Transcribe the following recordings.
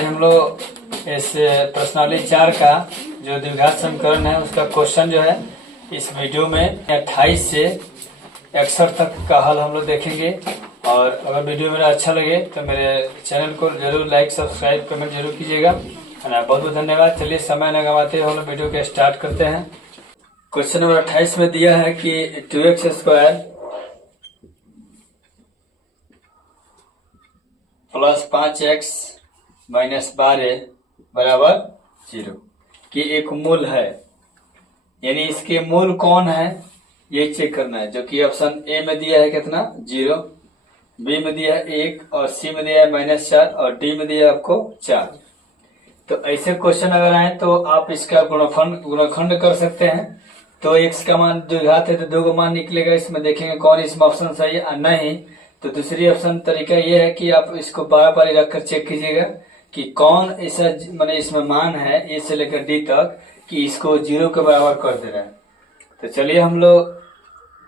आज हम लोग इस प्रश्नावली 4 का जो द्विघात समीकरण है उसका क्वेश्चन जो है इस वीडियो में 28 से 61 तक का हल हम लोग देखेंगे। और अगर वीडियो मेरा अच्छा लगे तो मेरे चैनल को जरूर लाइक सब्सक्राइब कमेंट जरूर कीजिएगा। बहुत बहुत धन्यवाद। चलिए समय न गवाते हम लोग वीडियो के स्टार्ट करते हैं। क्वेश्चन नंबर 28 में दिया है कि 2x² प्लस 5x माइनस 12 बराबर 0 की एक मूल है, यानी इसके मूल कौन है ये चेक करना है। जो कि ऑप्शन ए में दिया है कितना 0, बी में दिया है 1 और सी में दिया है -4 और डी में दिया है आपको 4। तो ऐसे क्वेश्चन अगर आए तो आप इसका गुणनखंड कर सकते हैं। तो x का मान द्विघात है तो 2 का मान निकलेगा। इसमें देखेंगे कौन इसमें ऑप्शन सही है नहीं। तो दूसरी ऑप्शन तरीका ये है कि आप इसको बारी रखकर चेक कीजिएगा कि कौन ऐसा माने इसमें मान है ए से लेकर डी तक कि इसको 0 के बराबर कर दे रहा है। तो चलिए हम लोग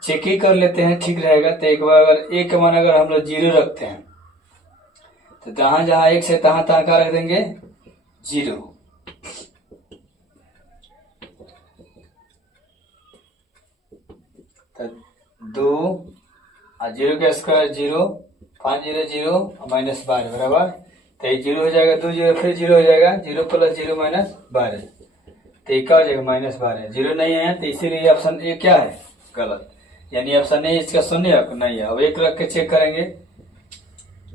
चेक ही कर लेते हैं, ठीक रहेगा। तो एक बार अगर ए का मान अगर हम लोग 0 रखते हैं तो जहां जहां 1 से तहां तहां का रख देंगे 0। तो 2 और 0 का स्क्वायर 0, 5 0 0 और -12 बराबर। तो ये 0 हो जाएगा, 2 0 फिर 0 हो जाएगा, 0 + 0 -12। तो ये क्या हो जाएगा -12। 0 नहीं है तो इसीलिए ऑप्शन ए क्या है गलत, यानी ऑप्शन ए इसका शून्य नहीं है। अब 1 रख के चेक करेंगे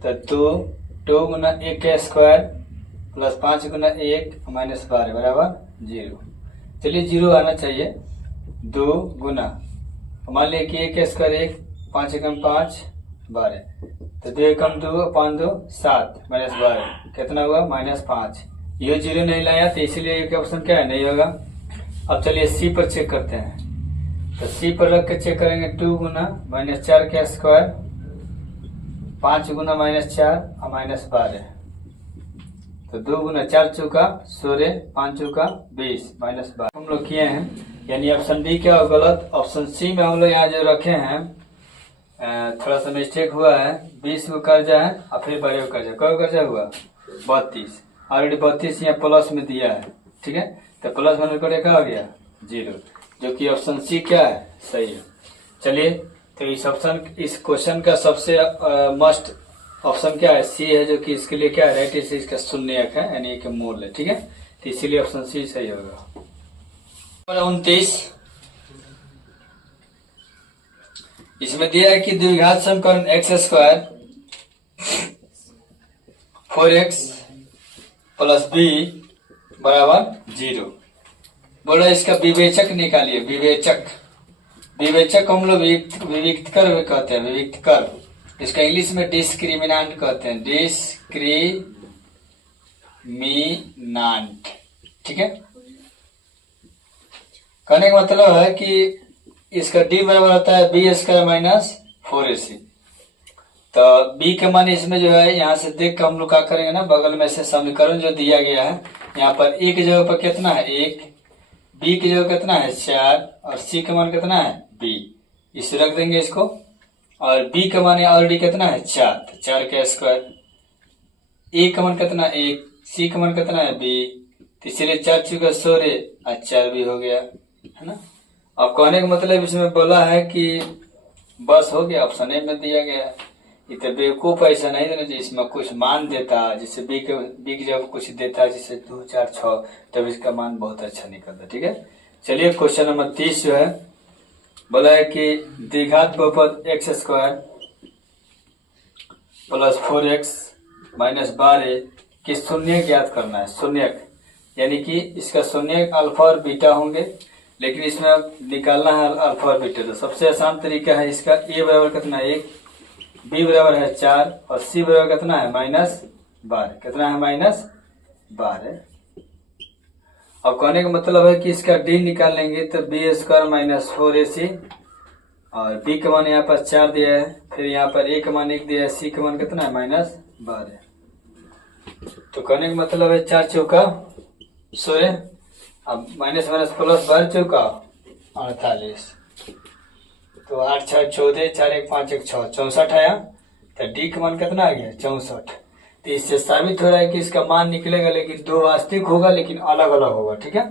तो 2 गुना 1 का स्क्वायर प्लस 5 गुना 1 -12 बराबर 0। चलिए 0 आना चाहिए। 2 गुना मान लिया कि 1 का स्क्वायर 1, 5 एकम 5 12, तो 2 एकम 2 5 2 7 -12 कितना हुआ -5। ये 0 नहीं लाया तो इसीलिए एक ऑप्शन क्या है नहीं होगा। अब चलिए सी पर चेक करते हैं। तो सी पर रख के चेक करेंगे 2 गुना -4 का स्क्वायर 5 गुना -4 और -12। तो 2 गुना 4 चौका 16, 5 चौका 20 -12 हम लोग किए हैं, यानी ऑप्शन डी क्या हो गलत। ऑप्शन सी में हम लोग यहाँ जो रखे हैं थोड़ा सा मिस्टेक हुआ है। 20 को कर्जा है और फिर 12 को कर्जा। कब कर्जा हुआ 32, ऑलरेडी 32 यहाँ प्लस में दिया है, ठीक है। तो प्लस होने पर क्या हो गया 0, जो कि ऑप्शन सी क्या है सही है। चलिए तो इस क्वेश्चन का सबसे मस्ट ऑप्शन क्या है सी है, जो कि इसके लिए क्या है राइट है, इसका शून्यक है यानी एक मूल है, ठीक है। तो इसीलिए ऑप्शन सी सही होगा। 29 इसमें दिया है कि द्विघात समीकरण x² 4x + b बराबर 0। बोला इसका विवेचक निकालिए। विवेचक हम लोग विविक्त कर कहते हैं, विविक्त कर। इसका इंग्लिश में डिस्क्रिमिनेंट कहते हैं, डिस्क्रिमिनेंट, ठीक है। कहने का मतलब है कि इसका डी बराबर होता है b² - 4ac। तो b के मान इसमें जो है यहाँ से देख कर हम लोग क्या करेंगे ना, बगल में से समीकरण जो दिया गया है यहाँ पर a की जगह पर कितना है 1, b की जगह कितना है 4 और c का मान कितना है b, इसे रख देंगे इसको। और b का मान ऑलरेडी कितना है 4, तो 4 का स्क्वायर, a का मान कितना 1, c का मान कितना है b, तो इसलिए 4 चौका 16 और 4 भी हो गया, है ना। अब कहने का मतलब इसमें बोला है कि बस हो गया, ऑप्शन ए में दिया गया है। इतना बेवकूफ ऐसा नहीं देना चाहिए, इसमें कुछ मान देता जिससे बी की जगह कुछ देता जिससे 2 4 6, तब इसका मान बहुत अच्छा निकलता, ठीक है। चलिए क्वेश्चन नंबर 30 जो है बोला है कि द्विघात बहुपद x² + 4x - 12 की शून्य ज्ञात करना है। शून्यक यानी कि इसका शून्यक अल्फा और बीटा होंगे, लेकिन इसमें निकालना है अल्फा और बीटा। तो सबसे आसान तरीका है इसका a बराबर कितना 1, b बराबर है 4 और c बराबर कितना है -12, कितना है -12। अब कहने का मतलब है कि इसका d निकाल लेंगे तो b² - 4ac और b का मान यहाँ पर 4 दिया है, फिर यहाँ पर a का मान 1 दिया है, c का मान कितना है -12। तो कहने का मतलब है 4 चौका 16, अब माइनस प्लस 12 चौका 48, तो 8 6 14, 4 1 5 1 6 64 आया। तो डी का मान कितना आ गया 64। तो इससे साबित हो रहा है कि इसका मान निकलेगा, लेकिन दो वास्तविक होगा लेकिन अलग अलग होगा। ठीक है,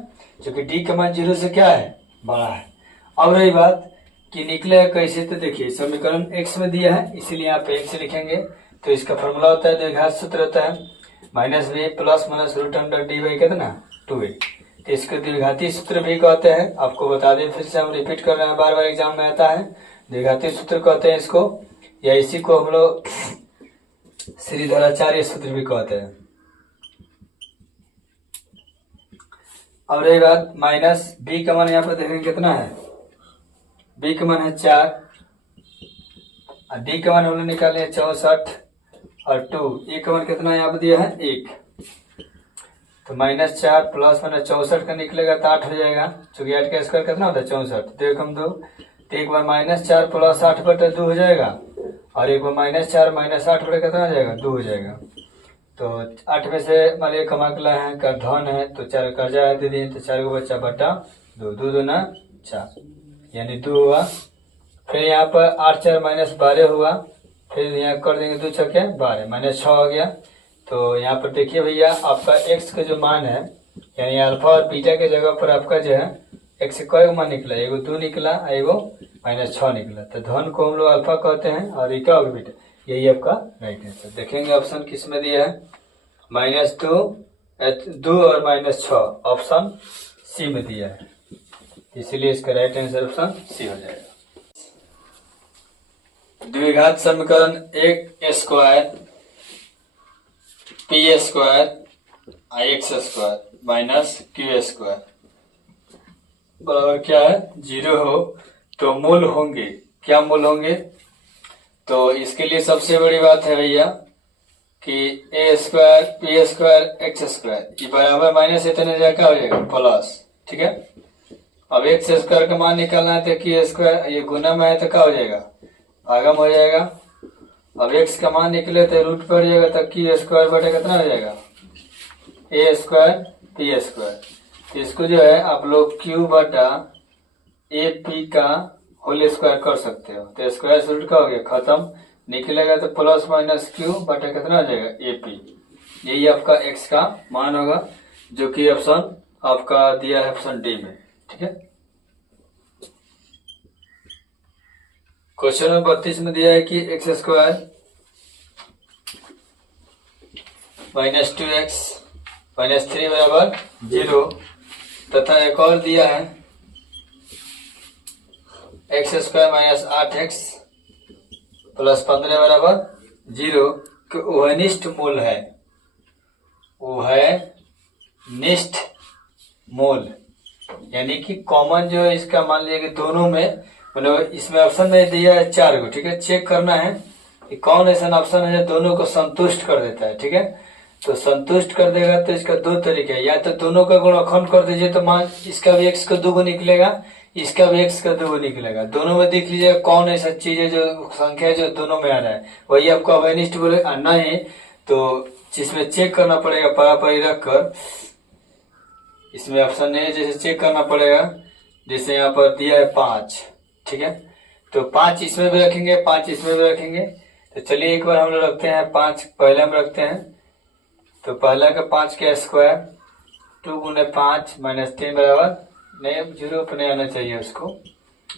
क्योंकि डी का मान 0 से क्या है, बड़ा है। अब रही बात कि निकलेगा कैसे, तो देखिए समीकरण x में दिया है, इसीलिए यहाँ पे x लिखेंगे। तो इसका फॉर्मूला होता है, द्विघात सूत्र होता है minus b plus minus root under D by कितना 2a। तो इसको द्विघाती सूत्र भी कहते हैं। आपको बता दें, फिर से हम रिपीट कर रहे हैं, बार बार एग्जाम में आता है। द्विघाती सूत्र कहते हैं इसको, या इसी को हम लोग श्रीधराचार्य सूत्र भी कहते हैं। अब रही बात माइनस बी का मान यहाँ पर देखेंगे कितना है, बी का मान है 4 और डी का मान हम लोग निकाले 64 और 2 ए का मान कितना यहाँ पर दिया है 1। तो -4 प्लस माइनस 64 का निकलेगा तो 8 हो जाएगा, चूंकि 8 का स्क्वायर कितना होता है 64, तो एक हम 2, तो एक बार -4 प्लस 8 बटे 2 हो जाएगा, और एक बार -4 माइनस 8 बटे कितना हो जाएगा 2 हो जाएगा। तो 8 में से मान लीजिए कमाकला है का धन है, तो 4 कर्जा है दीदी, तो 4 को बच्चा बटा 2, 2 दूना 4 यानी 2 हुआ। फिर यहाँ पर 8 4 -12 हुआ, फिर यहाँ कर देंगे 2 छक्के 12 -6 हो गया। तो यहाँ पर देखिए भैया, आपका x का जो मान है, यानी अल्फा और बीटा के जगह पर आपका जो है x से कई मान निकला, एगो 2 निकला, एगो -6 निकला। तो धन को हम लोग अल्फा कहते हैं और ये क्या होगा बीटा, यही आपका राइट आंसर। देखेंगे ऑप्शन किस में दिया है, -2 और -6 ऑप्शन सी में दिया है, इसलिए इसका राइट आंसर ऑप्शन सी हो जाएगा। द्विघात समीकरण 1 square P square x square minus Q square बराबर क्या है 0 हो तो मूल होंगे, क्या मूल होंगे। तो इसके लिए सबसे बड़ी बात है भैया कि a square P square x square ये बराबर माइनस इतने जगह क्या हो जाएगा प्लस। ठीक है, अब एक्स स्क्वायर का मान निकालना है तो क्यू स्क्वायर ये गुना में है तो क्या हो जाएगा भागम हो जाएगा। अब x का मान निकले तो रूट पड़ जाएगा, तब क्यू स्क्वायर बटे कितना हो जाएगा ए स्क्वायर पी स्क्वायर। तो इसको जो है आप लोग q बटा ए पी का होल स्क्वायर कर सकते हो। तो स्क्वायर से रूट का हो गया खत्म, निकलेगा तो प्लस माइनस क्यू बटे कितना हो जाएगा ए पी। यही आपका x का मान होगा, जो कि ऑप्शन आपका दिया है ऑप्शन डी में। ठीक है, क्वेश्चन नंबर 32 में दिया है कि एक्स स्क्वायर -2x -3 बराबर 0 तथा एक और दिया है एक्स स्क्वायर -8x प्लस 15 बराबर 0 कि उभयनिष्ठ मूल है, उभयनिष्ठ मूल यानी कि कॉमन जो है इसका मान लिया कि दोनों में, मतलब इसमें ऑप्शन में दिया है 4 को। ठीक है, चेक करना है कि कौन ऐसा ऑप्शन है जो दोनों को संतुष्ट कर देता है। ठीक है, तो संतुष्ट कर देगा तो इसका दो तरीके है, या तो दोनों का गुणनखंड कर दीजिए तो मान इसका भी x का 2 गुना निकलेगा, इसका भी x का 2 गुना निकलेगा। दोनों में देख लीजिएगा कौन ऐसा चीज है जो संख्या है जो दोनों में आ रहा है, वही आपको अवनिष्ठ बोले आना है। तो जिसमें चेक करना पड़ेगा परापरी रख कर, इसमें ऑप्शन है जैसे चेक करना पड़ेगा, जैसे यहाँ पर दिया है 5। ठीक है, तो 5 इसमें भी रखेंगे 5 इसमें भी रखेंगे। तो चलिए एक बार हम लोग रखते हैं 5 पहले हम रखते हैं। तो पहला का 5 का स्क्वायर 2 गुने 5 -3 बराबर नहीं, 0 पर नहीं आना चाहिए उसको,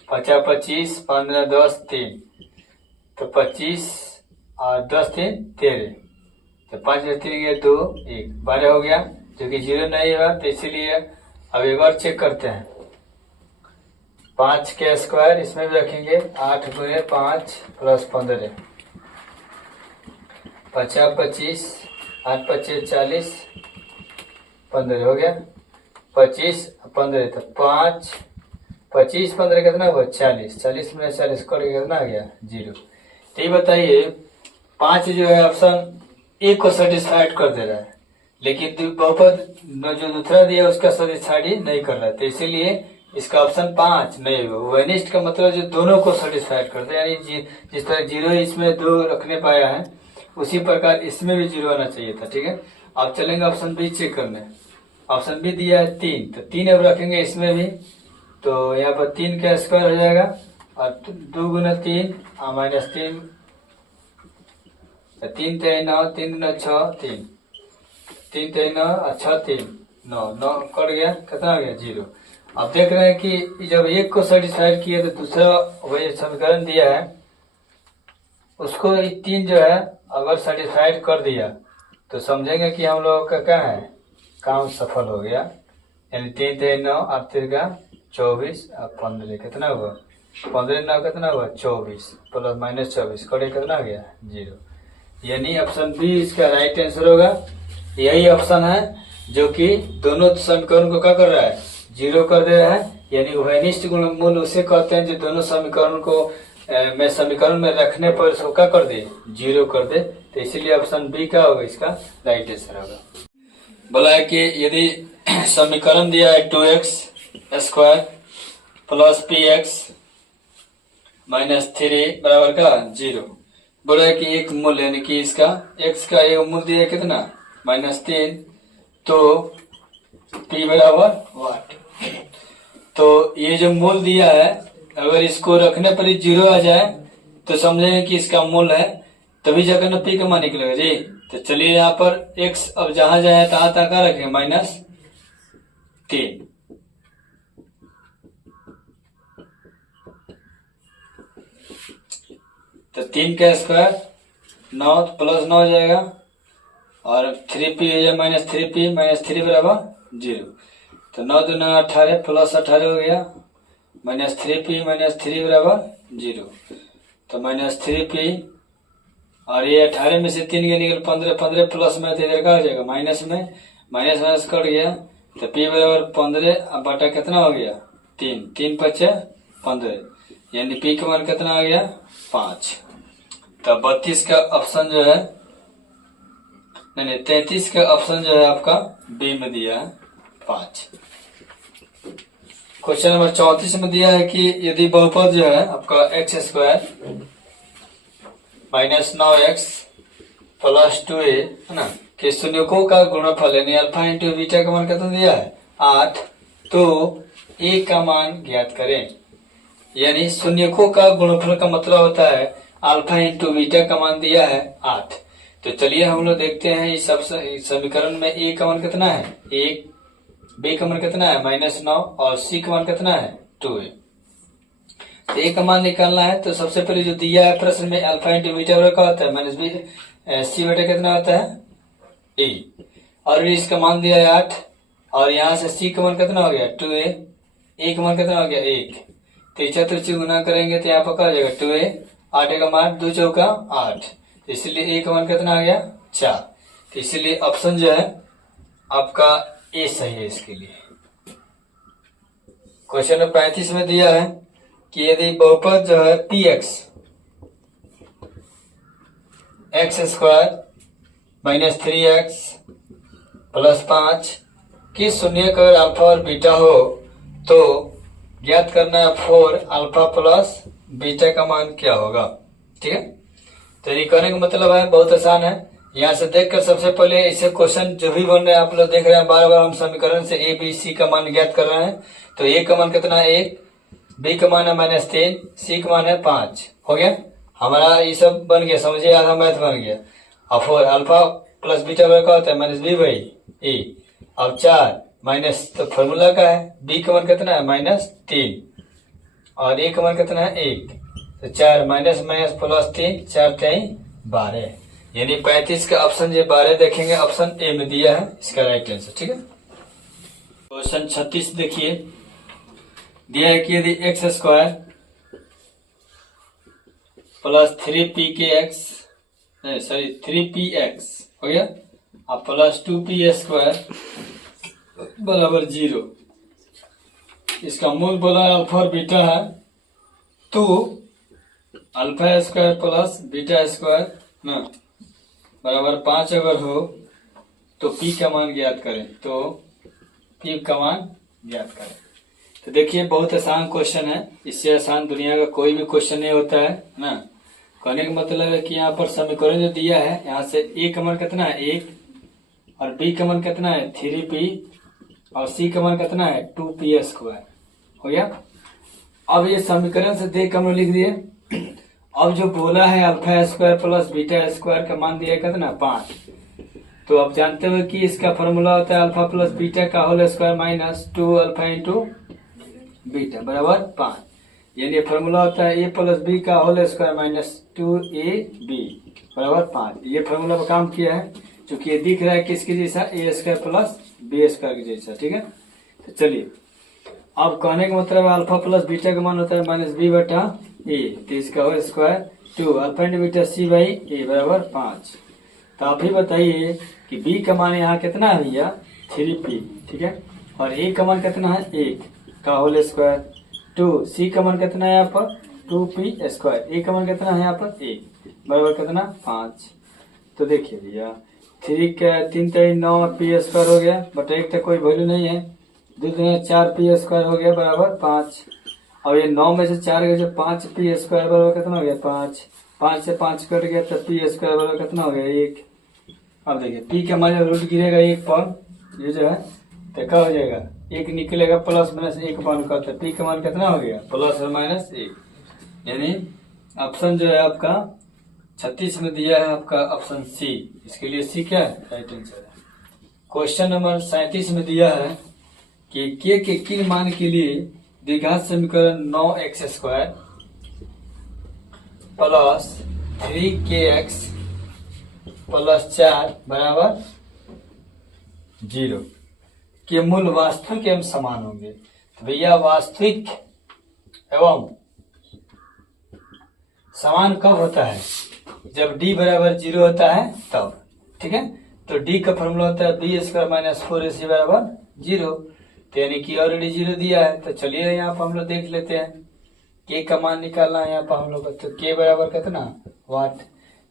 5 25 15 10 3, तो 25 और 10 3 13, तो 5 3 गया 2 1 12 हो गया, जो कि 0 नहीं हुआ। तो इसीलिए अब एक बार चेक करते हैं, 5 के स्क्वायर इसमें भी रखेंगे 8 गुने 5 प्लस 15, 50 25 8 25 40 15 हो गया, 25 15 तो 5 25 15 कितना हुआ 40, 40 में 40 करके कितना आ गया 0। तो ये बताइए 5 जो है ऑप्शन ए को सेटिस्फाइड कर दे रहा है, लेकिन बहुपद जो दूसरा दिया उसका सेटिस्फाइड नहीं कर रहा है। तो इसीलिए इसका ऑप्शन 5 नहीं होगा। वेनिस्ट का मतलब जो दोनों को सेटिस्फाइड करते हैं, यानी जिस तरह 0 इसमें 2 रखने पाया है उसी प्रकार इसमें भी 0 आना चाहिए था। ठीक है, आप चलेंगे ऑप्शन बी चेक करने। ऑप्शन बी दिया है 3, तो 3 अब रखेंगे इसमें भी, तो यहाँ पर 3 का स्क्वायर हो जाएगा और 2 गुना 3 -3 3 3 9, 3 9 6, 3 3 3 9 अच्छा 3 9 9 कट गया, कितना आ गया 0। अब देख रहे हैं कि जब एक को सेटिस्फाइड किया तो दूसरा वही समीकरण दिया है उसको 3 जो है अगर सेटिस्फाइड कर दिया तो समझेंगे कि हम लोग का क्या है, काम सफल हो गया। यानी 3 3 9 8 3 का 24 और 15 कितना हुआ, 15 9 कितना हुआ 24 प्लस माइनस 24 कटे कितना आ गया 0। यानी ऑप्शन बी इसका राइट आंसर होगा। यही ऑप्शन है जो कि दोनों समीकरण को क्या कर रहा है, 0 कर दे रहा है। यानी वहनिष्ठ गुणनमूल उसे कहते हैं जो दोनों समीकरण को मैं समीकरण में रखने पर इसको क्या कर दे, 0 कर दे। तो इसीलिए ऑप्शन बी क्या होगा इसका राइट आंसर होगा। बोला है कि यदि समीकरण दिया है 2x square plus px minus 3 बराबर का 0। बोला है कि एक मूल यानी कि इसका x का एक मूल दिया है कितना -3, तो p बराबर 1। तो ये जो मूल दिया है अगर इसको रखने पर ही 0 आ जाए तो समझेंगे कि इसका मूल है, तभी जाकर ना p का मान निकलेगा जी। तो चलिए यहाँ पर x अब जहां जाए तहां तक का रखें -3। तो 3 का स्क्वायर 9 प्लस 9 हो जाएगा और 3p हो जाए -3p -3 बराबर 0। तो 9 2 9 18 प्लस 18 हो गया -3p -3 बराबर 0। तो -3p और ये 18 में से 3 के निकल 15 15 प्लस में तो इधर का हो जाएगा माइनस में, माइनस माइनस कट गया तो p बराबर 15 बटा कितना हो गया 3 3 5 15 यानी p का मान कितना आ गया 5। तो 32 का ऑप्शन जो है नहीं 33 का ऑप्शन जो है आपका बी में दिया है 5। क्वेश्चन नंबर 34 में दिया है कि यदि बहुपद जो है आपका x square -9x plus 2a है ना के शून्यकों का गुणनफल यानी अल्फा इंटू बीटा का मान कितना दिया है 8, तो a का मान ज्ञात करें। यानी शून्यकों का गुणनफल का मतलब होता है अल्फा इंटू बीटा का मान दिया है 8। तो चलिए हम लोग देखते हैं इस समीकरण में a का मान कितना है 1, b का मान कितना है -9 और c का मान कितना है 2a। तो a का मान निकालना है तो सबसे पहले जो दिया है प्रश्न में अल्फा इंटू बीटा का होता है -b c बटा कितना होता है a, और इसका मान दिया है 8 और यहाँ से c का मान कितना हो गया 2a, a का मान कितना हो गया 1। तो चतुर्थी गुना करेंगे तो यहाँ पर क्या हो जाएगा 2a, 8 का मान 2 चौका 8, इसलिए a का मान कितना आ गया 4। तो इसलिए ऑप्शन जो है आपका ए सही है इसके लिए। क्वेश्चन नंबर 35 में दिया है कि यदि बहुपद जो है px x square -3x plus 5 की शून्य का अल्फा और बीटा हो तो ज्ञात करना है 4 अल्फा प्लस बीटा का मान क्या होगा। ठीक है, तो ये करने का मतलब है बहुत आसान है। यहाँ से देखकर सबसे पहले ऐसे क्वेश्चन जो भी बन रहे हैं आप लोग देख रहे हैं बार बार हम समीकरण से ए बी सी का मान ज्ञात कर रहे हैं। तो ए का मान कितना है 1, बी का मान है -3, सी का मान है 5। हो गया हमारा ये सब बन गया, समझिए आधा मैथ बन गया। और 4 अल्फा प्लस बीटा का होता है -b/a। अब 4 माइनस तो फॉर्मूला का है, बी का मान कितना है -3 और ए का मान कितना है 1। तो 4 माइनस माइनस प्लस 3 4 3 12 यानी 35 का ऑप्शन जो 12 देखेंगे ऑप्शन ए में दिया है इसका राइट आंसर। ठीक है, क्वेश्चन 36 देखिए दिया है कि यदि एक्स स्क्वायर प्लस 3px हो गया अब प्लस 2p स्क्वायर बराबर 0, इसका मूल बोला अल्फा और बीटा है, तो alpha square plus beta square ना बराबर 5 अगर हो तो p का मान ज्ञात करें। तो p का मान ज्ञात करें। तो देखिए बहुत आसान क्वेश्चन है, इससे आसान दुनिया का कोई भी क्वेश्चन नहीं होता है ना। कहने का मतलब है कि यहाँ पर समीकरण जो दिया है यहाँ से a का मान कितना है 1 और b का मान कितना है 3p और c का मान कितना है 2p स्क्वायर। हो गया। अब ये समीकरण से देख हम लोग लिख दिए अब जो बोला है alpha square plus beta square का मान दिया कितना 5। तो आप जानते हो कि इसका फॉर्मूला होता है अल्फा प्लस बीटा का whole square minus 2 alpha into beta बराबर 5। यानी फॉर्मूला होता है ए प्लस बी का होल स्क्वायर माइनस 2ab बराबर 5। ये फॉर्मूला पर काम किया है क्योंकि ये दिख रहा है किसके जैसा ए स्क्वायर प्लस बी स्क्वायर के जैसा। ठीक है, तो चलिए अब कहने का मतलब अल्फा प्लस बीटा का मान होता है माइनस बी बटा ए, तो इसका whole square 2 alpha into beta C by A बराबर 5। तो आप ही बताइए कि बी का मान यहाँ कितना है भैया 3p। ठीक है, और ए का मान कितना है 1 का होल स्क्वायर 2, सी का मान कितना है यहाँ पर 2p स्क्वायर, ए का मान कितना है यहाँ पर 1 बराबर कितना 5। तो देखिए भैया 3 का 3 3 9 p स्क्वायर हो गया बट 1 तक कोई वैल्यू नहीं है, 2 4p स्क्वायर हो गया बराबर 5। और ये 9 में से 4 गया जो 5p स्क्वायर बराबर कितना हो गया 5, 5 से 5 कट गया तो p स्क्वायर बराबर कितना हो गया 1। अब देखिए p का मान रूट गिरेगा 1 पर ये जो है तो क्या हो जाएगा 1 निकलेगा प्लस माइनस 1 मान का, तो p का मान कितना हो गया प्लस और माइनस 1। यानी ऑप्शन जो है आपका 36 में दिया है आपका ऑप्शन सी, इसके लिए सी क्या है राइट आंसर है। क्वेश्चन नंबर 37 में दिया है कि के किन मान के लिए द्विघात समीकरण 9x square plus 3kx plus 4 बराबर 0 के मूल वास्तविक एवं समान होंगे। तो भैया वास्तविक एवं समान कब होता है जब d बराबर 0 होता है तब। ठीक है, तो d का फॉर्मूला होता है बी स्क्वायर माइनस 4ac बराबर 0। तो यानी कि ऑलरेडी 0 दिया है, तो चलिए यहाँ पर हम लोग देख लेते हैं k का मान निकालना है यहाँ पर हम लोग को। तो k बराबर कितना वाट,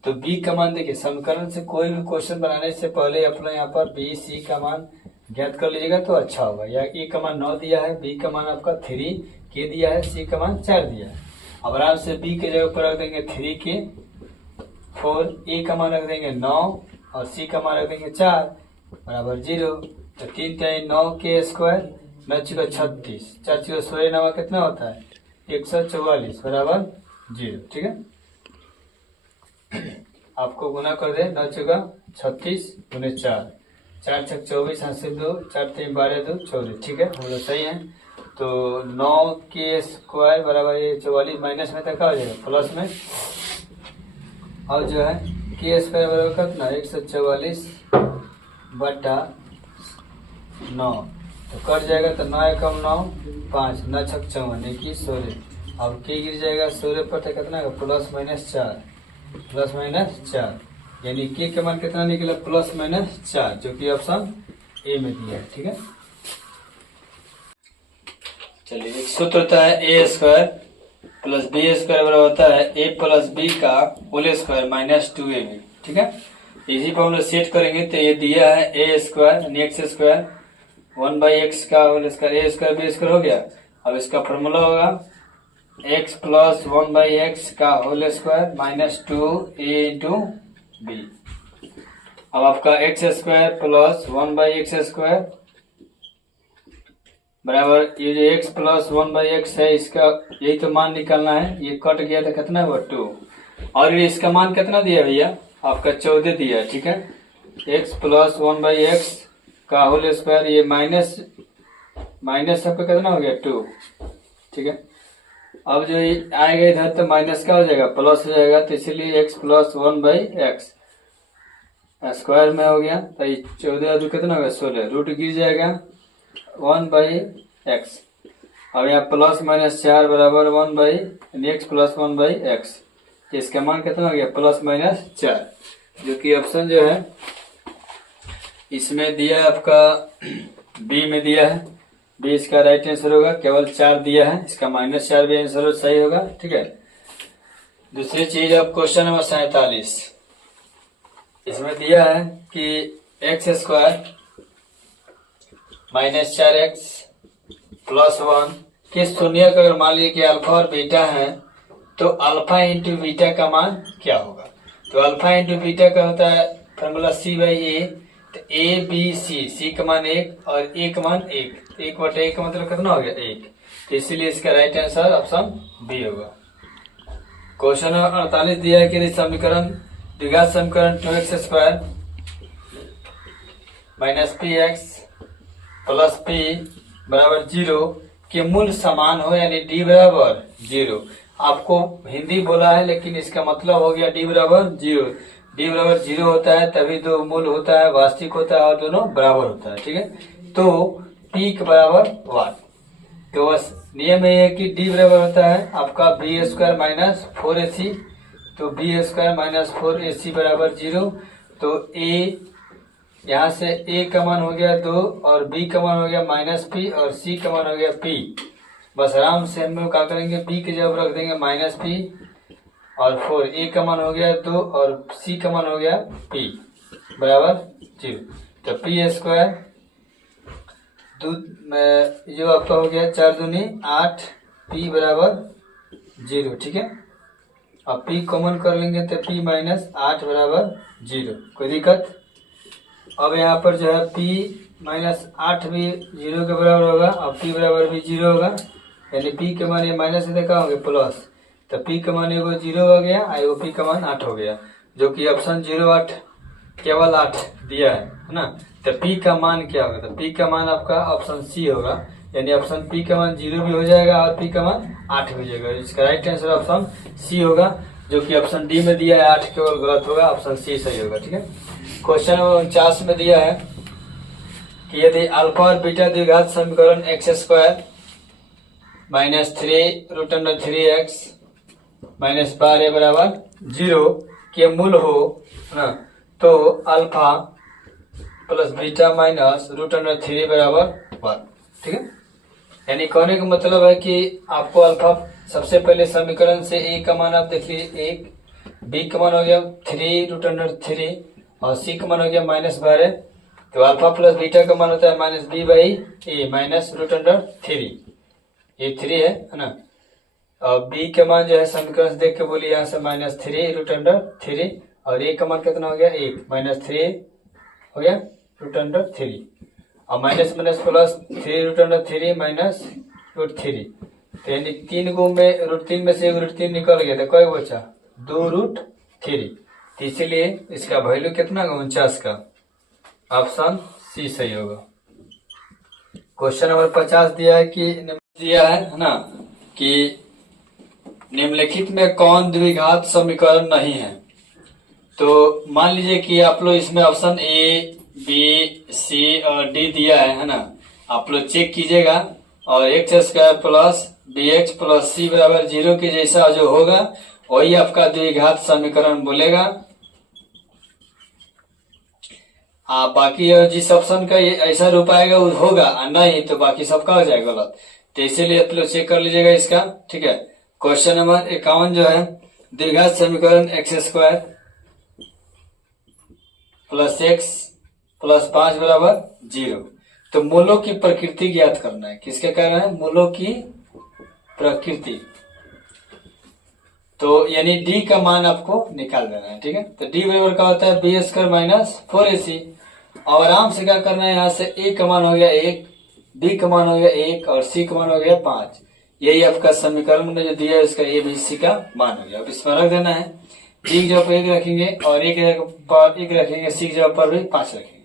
तो b का मान देखिए समीकरण से कोई भी क्वेश्चन बनाने से पहले अपना यहाँ पर b c का मान ज्ञात कर लीजिएगा तो अच्छा होगा। या e का मान 9 दिया है, b का मान आपका 3, k दिया है, c का मान 4 दिया है। अब आराम से b के जगह पर रख देंगे 3k 4, a का मान रख देंगे 9 और c का मान रख देंगे 4 बराबर 0। तो 3 3 9 k स्क्वायर 9 6 36 4 6 16 9 कितना होता है 144 बराबर 0। ठीक है, आपको गुना कर दे 9 6 36 गुने 4 4 6 24 हासिल 2 4 3 12 2 24। ठीक है, हम लोग सही है। तो 9 के स्क्वायर बराबर ये 44 माइनस में तक आ जाएगा प्लस में, और जो है के स्क्वायर बराबर कितना 144 बटा 9, तो कट जाएगा तो 9 कम 9 5 9 6 54 21 16। अब के गिर जाएगा 16 पर तो कितना प्लस माइनस 4 यानी के का मान कितना निकला प्लस माइनस 4 जो कि ऑप्शन ए में दिया है। ठीक है, चलिए एक सूत्र होता है ए स्क्वायर प्लस बी स्क्वायर बराबर होता है ए प्लस बी का होल स्क्वायर माइनस 2ab। ठीक है, इसी पर हम लोग सेट करेंगे तो ये दिया है ए स्क्वायर यानी एक्स स्क्वायर 1/x का होल स्क्वायर ए स्क्वायर बी स्क्वायर हो गया। अब इसका फॉर्मूला होगा x प्लस 1/x का whole square minus 2a into b. अब आपका x square plus 1/x square बराबर ये जो x प्लस 1/x है इसका यही तो मान निकालना है, ये कट गया था कितना हुआ 2, और ये इसका मान कितना दिया भैया आपका 14 दिया। ठीक है, x प्लस 1/x का होल स्क्वायर ये माइनस आपका कितना हो गया 2। ठीक है, अब जो आएगा इधर तो माइनस का हो जाएगा प्लस हो जाएगा, तो इसीलिए x प्लस 1/x स्क्वायर में हो गया तो ये 14 कितना हो गया 16 रूट गिर जाएगा 1/x। अब यहाँ प्लस माइनस 4 बराबर 1/x प्लस 1/x, इसका मान कितना हो गया प्लस माइनस 4 जो कि ऑप्शन जो है इसमें दिया है आपका बी में दिया है। बी इसका राइट आंसर होगा, केवल 4 दिया है, इसका माइनस 4 भी आंसर सही होगा। ठीक है, दूसरी चीज अब क्वेश्चन नंबर 47 इसमें दिया है कि x square minus 4x plus 1 के शून्य का अगर मान लीजिए कि अल्फा और बीटा है तो अल्फा इंटू बीटा का मान क्या होगा। तो अल्फा इंटू बीटा का होता है फॉर्मूला c/a, तो a b c का मान 1 और a का मान 1 बटे 1 का मतलब कितना हो गया 1, तो इसीलिए इसका राइट आंसर ऑप्शन बी होगा। क्वेश्चन नंबर 48 दिया है कि समीकरण द्विघात समीकरण 2x² minus px plus p बराबर 0 के मूल समान हो, यानी d बराबर 0। आपको हिंदी बोला है लेकिन इसका मतलब हो गया d बराबर 0। d बराबर 0 होता है तभी दो मूल होता है, वास्तविक होता है और दोनों बराबर होता है, ठीक है। तो p के बराबर 1। तो बस नियम ये है कि d बराबर होता है आपका b² माइनस 4ac। तो b² माइनस 4ac बराबर 0। तो a यहाँ से a का मान हो गया 2 और b का मान हो गया माइनस p और c का मान हो गया p। बस आराम से हम लोग क्या करेंगे, b की जगह रख देंगे माइनस p और 4। a का मान हो गया 2 और c का मान हो गया p बराबर 0। तो p² जो आपका हो गया 4 दूनी 8 p बराबर 0, ठीक है। अब p कॉमन कर लेंगे तो p माइनस 8 बराबर 0, कोई दिक्कत। अब यहाँ पर जो है p माइनस 8 भी 0 के बराबर होगा। अब p बराबर भी 0 होगा, यानी p के मान ये माइनस से देखा होंगे प्लस। तो p का मान एगो 0 हो गया, एगो p का मान 8 हो गया, जो कि ऑप्शन 0 8 केवल 8 दिया है ना। तो p का मान क्या होगा, तो p का मान आपका ऑप्शन सी होगा, यानी ऑप्शन p का मान 0 भी हो जाएगा और p का मान 8 हो जाएगा। इसका राइट आंसर ऑप्शन सी होगा, जो कि ऑप्शन डी में दिया है 8 केवल गलत होगा, ऑप्शन सी सही होगा, ठीक है। क्वेश्चन नंबर 49 में दिया है कि यदि अल्फा और बीटा द्विघात समीकरण x² माइनस 3√3x माइनस 12 बराबर 0 के मूल हो ना, तो अल्फा प्लस बीटा माइनस √3 बराबर 1, ठीक है। यानी कहने का मतलब है कि आपको अल्फा सबसे पहले समीकरण से a का मान आप देख लीजिए 1, b का मान हो गया 3√3 और c का मान हो गया माइनस 12। तो अल्फा प्लस बीटा का मान होता है minus b by A minus √3, ये 3 है ना। और b का मान जो है समीकरण से देख के बोलिए यहाँ से माइनस 3√3 और a का मान कितना हो गया 1 माइनस 3 हो गया √3 और माइनस माइनस प्लस 3√3 माइनस √3। तो यानी 3 को में √3 में से √3 निकल गया, तो कई बचा 2√3। तो इसीलिए इसका वैल्यू कितना 49 का, ऑप्शन सी सही होगा। क्वेश्चन नंबर 50 दिया है कि ना कि निम्नलिखित में कौन द्विघात समीकरण नहीं है। तो मान लीजिए कि आप लोग इसमें ऑप्शन ए बी सी और डी दिया है ना, आप लोग चेक कीजिएगा और x² plus bx plus C बराबर 0 के जैसा जो होगा वही आपका द्विघात समीकरण बोलेगा। बाकी जिस ऑप्शन का ऐसा रूप आएगा वो होगा, नहीं तो बाकी सबका हो जाएगा गलत। तो इसीलिए आप लोग चेक कर लीजिएगा इसका, ठीक है। क्वेश्चन नंबर 51 जो है द्विघात समीकरण x² प्लस x प्लस 5 बराबर 0। तो मूलों की प्रकृति ज्ञात करना है। किसके कह रहे हैं, मूलों की प्रकृति। तो यानी d का मान आपको निकाल देना है, ठीक है। तो d बराबर का होता है b² माइनस 4ac। और आराम से क्या करना है, यहाँ से a का मान हो गया 1, b का मान हो गया 1 और c का मान हो गया 5। यही आपका समीकरण में जो दिया है इसका a b c का मान हो गया। अब इसमें रख देना है, d की जगह पर 1 रखेंगे और a की जगह पर 1 रखेंगे, c की जगह पर भी 5 रखेंगे।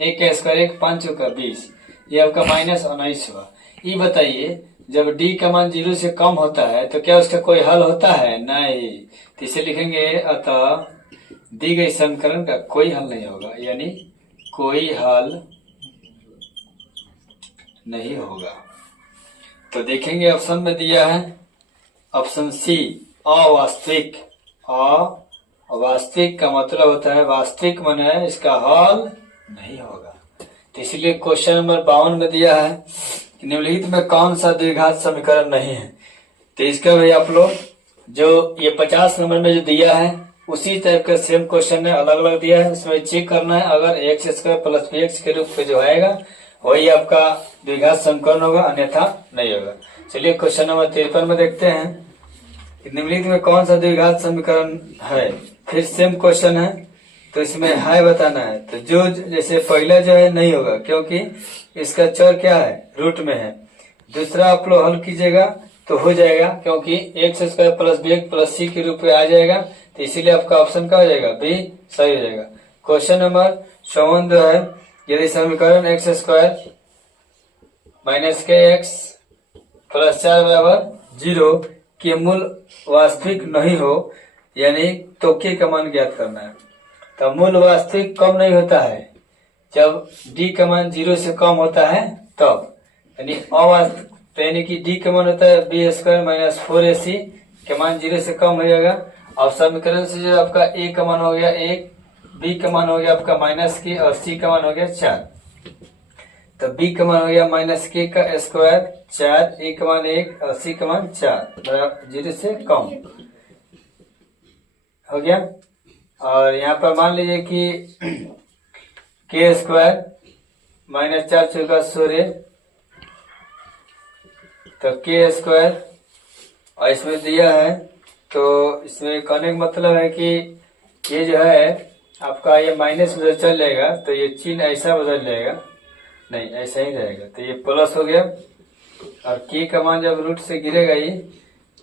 1 का स्क्वायर 1, 5 का 20, ये आपका माइनस 19 हुआ। ये बताइए जब d का मान 0 से कम होता है तो क्या उसका कोई हल होता है, नहीं। तो इसे लिखेंगे अतः दी गई समीकरण का कोई हल नहीं होगा, यानी कोई हल नहीं होगा। तो देखेंगे ऑप्शन में दिया है ऑप्शन सी अवास्तविक। अवास्तविक का मतलब होता है वास्तविक मन है, इसका हल नहीं होगा। तो इसलिए क्वेश्चन नंबर 52 में दिया है निम्नलिखित में कौन सा द्विघात समीकरण नहीं है। तो इसका भी आप लोग जो ये 50 नंबर में जो दिया है उसी टाइप का सेम क्वेश्चन है, अलग अलग दिया है, उसमें चेक करना है। अगर x² प्लस bx के रूप में जो आएगा वही आपका द्विघात समीकरण होगा, अन्यथा नहीं होगा। चलिए क्वेश्चन नंबर 53 में देखते हैं निम्नलिखित में कौन सा द्विघात समीकरण है। फिर सेम क्वेश्चन है, तो इसमें है बताना है। तो जो जैसे पहला जो है नहीं होगा क्योंकि इसका चर क्या है, रूट में है। दूसरा आप लोग हल कीजिएगा तो हो जाएगा, क्योंकि x square plus B plus C के रूप में आ जाएगा, तो इसीलिए आपका ऑप्शन क्या हो जाएगा, बी सही हो जाएगा। क्वेश्चन नंबर 54 जो है, यदि समीकरण एक्स स्क्वायर माइनस के एक्स प्लस 4 बराबर 0 के मूल वास्तविक नहीं हो, यानी तो के का मान ज्ञात करना है। तो मूल वास्तविक कम नहीं होता है जब डी का मान 0 से कम होता है तब, यानी अवास्तविक, यानी कि डी का मान होता है बी स्क्वायर माइनस 4ac के मान 0 से कम हो जाएगा। और समीकरण से जो आपका ए का मान हो गया 1, बी का मान हो गया आपका माइनस के, और सी का मान हो गया 4। तो बी का मान हो गया माइनस के का स्क्वायर 4, ए का मान 1 और सी का मान 4 बराबर 0 से कम हो गया। और यहाँ पर मान लीजिए कि के स्क्वायर माइनस 4 चौका 16, तो के स्क्वायर और इसमें दिया है, तो इसमें कहने का मतलब है कि ये जो है आपका ये माइनस में चल जाएगा, तो ये चिन्ह ऐसा बदल जाएगा, नहीं ऐसा ही रहेगा, तो ये प्लस हो गया। और के का मान जब रूट से गिरेगा ये,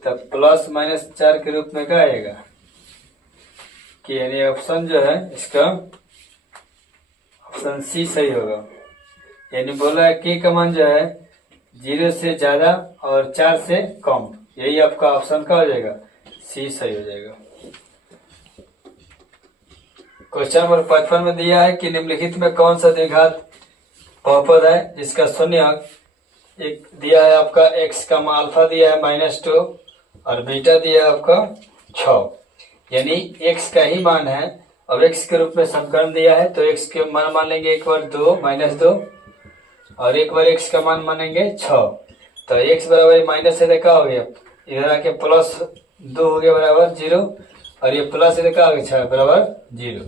तब प्लस माइनस 4 के रूप में क्या आएगा, कि यानी ऑप्शन जो है इसका ऑप्शन सी सही होगा। यानी बोला है के का मान जो है 0 से ज्यादा और 4 से कम, यही आपका ऑप्शन का हो जाएगा, सी सही हो जाएगा। क्वेश्चन नंबर 55 में दिया है कि निम्नलिखित में कौन सा द्विघात बहुपद है जिसका शून्य अंक, एक दिया है आपका x का मान अल्फा दिया है -2 और बीटा दिया है आपका 6, यानी x का ही मान है और x के रूप में समीकरण दिया है, तो x के मान मान लेंगे एक बार 2 -2 और एक बार x का मान मानेंगे 6। तो x बराबर माइनस है, क्या हो गया, इधर आके प्लस 2 हो गया बराबर 0, और ये प्लस है क्या हो गया 6 बराबर 0।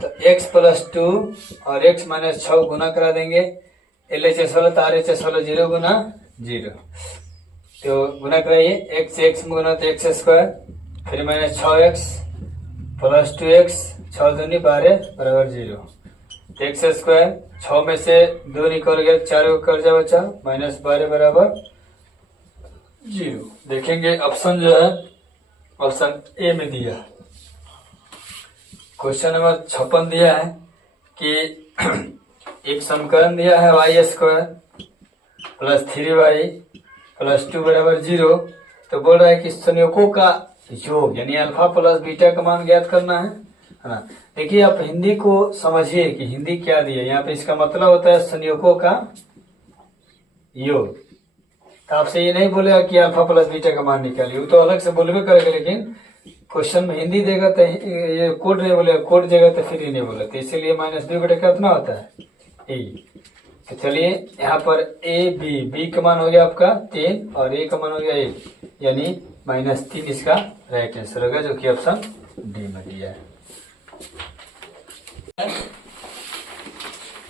तो x प्लस 2 और x माइनस 6 गुना करा देंगे, LHS वाला तो RHS वाला 0 गुना 0, तो गुना कराइए, x से x में गुना तो x स्क्वायर, फिर माइनस 6x प्लस 2x 6 दूनी 12 बराबर 0। तो x स्क्वायर 6 में से 2 निकल गया, 4 को कर्जा बचा, -12 बराबर 0। देखेंगे ऑप्शन जो है ऑप्शन ए में दिया है। क्वेश्चन नंबर 56 दिया है कि एक समीकरण दिया है y square plus 3y plus 2 बराबर 0, तो बोल रहा है कि संयोगों का योग, यानी अल्फा प्लस बीटा का मान ज्ञात करना है ना। देखिए आप हिंदी को समझिए कि हिंदी क्या दिया यहाँ पे, इसका मतलब होता है संयोगों का योग। तो आपसे ये नहीं बोलेगा कि अल्फा प्लस बीटा का मान निकालिए, वो तो अलग से बोलबे करेगा, लेकिन क्वेश्चन में हिंदी देगा तो ये कोड नहीं बोलेगा, कोड देगा तो फिर ही नहीं बोला, तो इसीलिए -2 बटे कितना होता है ए। तो चलिए यहाँ पर ए बी का मान हो गया आपका 3 और ए का मान हो गया 1, यानी -3 इसका राइट आंसर होगा, जो कि ऑप्शन डी में दिया है।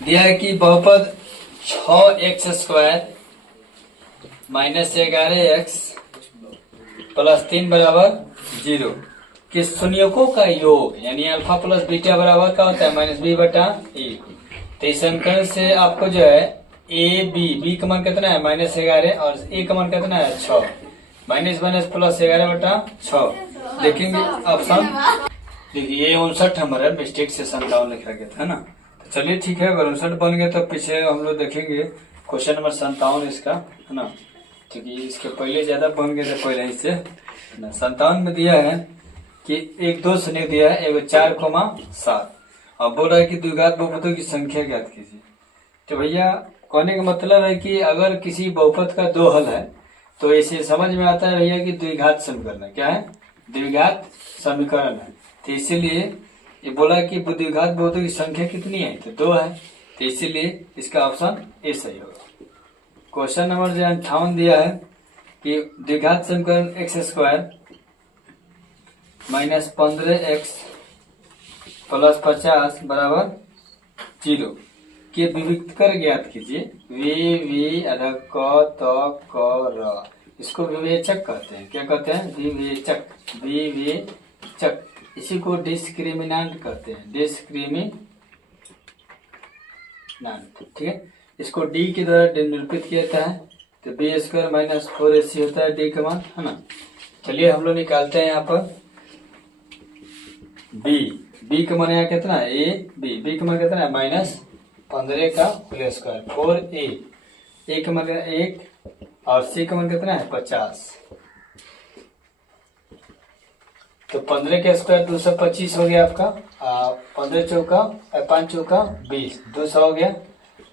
दिया है कि बहुपद 6x स्क्वायर -11x प्लस 3 बराबर 0 के शून्यकों का योग, यानी अल्फा प्लस बीटा बराबर क्या होता है -b बटा 1। तो इस समीकरण से आपको जो है ए बी का मान कितना है -11 और ए का मान कितना है 6, माइनस प्लस 11 बटा 6। देखेंगे ऑप्शन, देखिए ये 59 नंबर है, मिस्टेक से 57 लिखा गया था ना। तो चलिए ठीक है, अगर 59 बन गया तो पीछे हम लोग देखेंगे क्वेश्चन नंबर 57 इसका है ना, क्योंकि इसके पहले ज्यादा बन गए थे पहले ही से ना। 57 में दिया है कि एक दो शून्य दिया है, एगो 4,7 और बोल रहा है कि द्विघात बहुपदों की संख्या ज्ञात कीजिए। तो भैया कहने का मतलब है कि अगर किसी बहुपद का 2 हल है तो इसे समझ में आता है भैया कि द्विघात समीकरण है, क्या है, द्विघात समीकरण है। तो इसीलिए ये बोला कि द्विघात बहुपदों की संख्या कितनी है, तो 2 है, तो इसीलिए इसका ऑप्शन ए सही होगा। क्वेश्चन नंबर जो 58 दिया है कि द्विघात समीकरण एक्स स्क्वायर -15x प्लस 50 बराबर 0 के विविक्तर ज्ञात कीजिए। वी अधा क त क र, इसको विवेचक कहते हैं, क्या कहते हैं, विवेचक, विवेचक। इसी को डिस्क्रिमिनेंट कहते हैं, डिस्क्रिमिनेंट, ठीक है। इसको डी के द्वारा निरूपित किया जाता है, तो बी स्क्वायर माइनस 4ac होता है डी का मान, है ना। चलिए हम लोग निकालते हैं यहाँ पर बी का मान यहाँ कितना है, बी का मान कितना है -15 का होल स्क्वायर 4a का मान 1 और सी का मान कितना है 50। तो 15 का स्क्वायर 225 हो गया आपका, 15 चौका 5 चौका 20, 200 हो गया,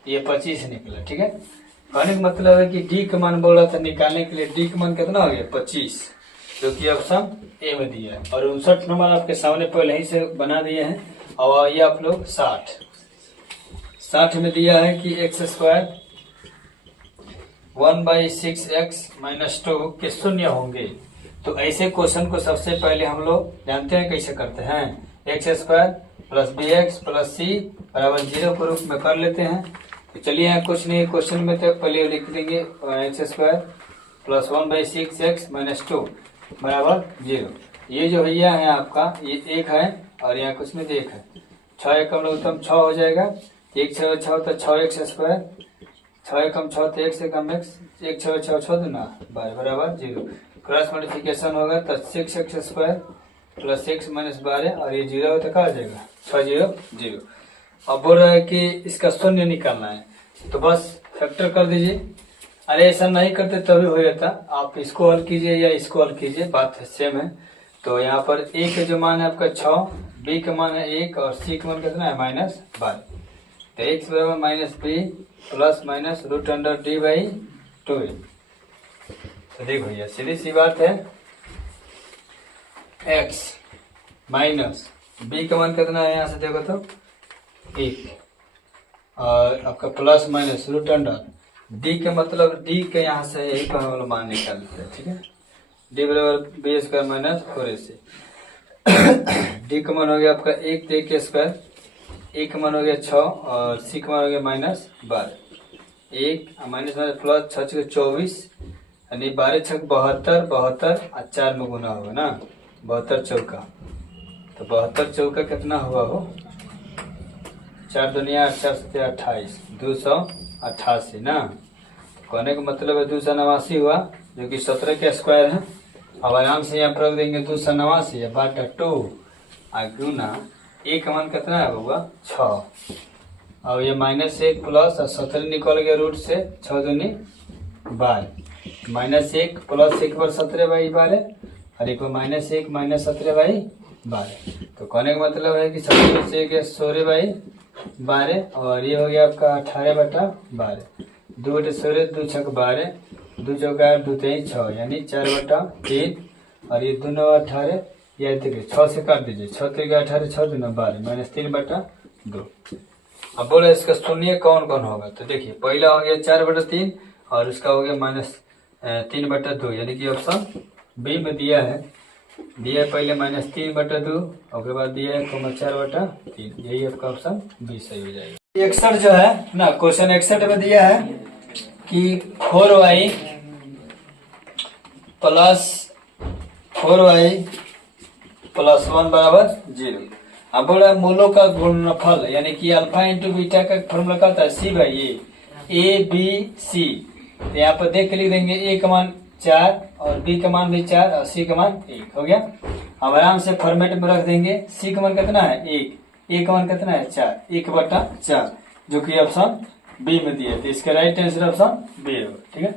ये 25 निकला। ठीक है, कहने का मतलब है कि डी का मान बोल रहा था निकालने के लिए, डी का मान कितना हो गया 25, जो कि ऑप्शन ए में दिया है। और 59 नंबर आपके सामने पहले ही से बना दिए हैं। और ये आप लोग 60 में दिया है कि एक्स स्क्वायर 1/6x-2 के शून्य होंगे। तो ऐसे क्वेश्चन को सबसे पहले हम लोग जानते हैं कैसे करते हैं, x square plus B x plus C बराबर 0 के रूप में कर लेते हैं। तो चलिए यहाँ कुछ नहीं, क्वेश्चन में तो पहले लिख देंगे एक्स स्क्वायर प्लस 1/6x-2 बराबर 0। ये जो भैया है आपका ये 1 है और यहाँ कुछ नहीं 1 है, 6 एकम लोग तो 6 हो जाएगा, 1 6 6 तो 6x स्क्वायर, 6 एकम 6 तो 1 से कम x, 1 6 6 6 दूना 12 बराबर 0। क्रॉस मल्टीप्लिकेशन होगा तो 6x square plus x minus 12 और ये 0 तो क्या आ जाएगा 6 0 0। अब बोल रहा है कि इसका शून्य निकालना है, तो बस फैक्टर कर दीजिए। अरे ऐसा नहीं करते तभी हो जाता, आप इसको हल कीजिए या इसको हल कीजिए, बात सेम है। तो यहाँ पर a का जो मान है आपका 6, b का मान है 1 और c का मान कितना है -12। तो x बराबर -b प्लस माइनस √d/2। तो देखो भैया सीधी सी बात है, x माइनस b का मान कितना है यहाँ से देखो तो 1 और आपका प्लस माइनस √d का मतलब d के यहाँ से यही पर हम लोग मान निकाल देते हैं। ठीक है, d बराबर B square minus 4ac। d का मान हो गया आपका 1 तो 1 स्क्वायर, a का मान हो गया 6 और c का मान हो गया -12, 1 माइनस प्लस 6 6 24 यानी 12 6 72, 72 और 4 में गुना होगा ना, 72 चौका। तो 72 चौका कितना हुआ हो, 4 दुनिया 4 7 28, 288 ना। कहने का मतलब है 289 हुआ, जो कि 17 का स्क्वायर है। अब आराम से यहाँ पर रख देंगे 289 बाटा 2 और गुना a का मान कितना है होगा 6, और ये -1 प्लस और 17 निकल गया रूट से, 6 दूनी 12, -1 प्लस 1 बार 17/12 और एक -1 माइनस 17/12। तो कहने का मतलब है कि 17 से 16/12 और ये हो गया आपका 18/12, 2/16 2 6 12, 2 चौका 2 3 6 यानी 4/3 और ये 2 9 18, या देखिए 6 से काट दीजिए, 6 3 18 6 2 12 -3/2। अब बोले इसका शून्य कौन कौन होगा, तो देखिए पहला हो गया 4/3 और उसका हो गया -3/2 यानी कि ऑप्शन बी में दिया है पहले -3/2 और उसके बाद दिया है 4/3, यही आपका ऑप्शन बी सही हो जाएगा। 61 जो है ना, क्वेश्चन 61 में दिया है कि 4y प्लस 1 बराबर 0। अब बोला मूलों का गुणनफल यानी कि अल्फा इंटू बीटा का फॉर्मूला क्या होता है C/A, ABC। तो यहाँ पर देख के लिख देंगे a का मान 4 और b का मान भी 4 और c का मान 1 हो गया। अब आराम से फॉर्मेट में रख देंगे, c का मान कितना है 1, a का मान कितना है 4, 1/4 जो कि ऑप्शन बी में दिया है। तो इसका राइट आंसर ऑप्शन बी होगा। ठीक है।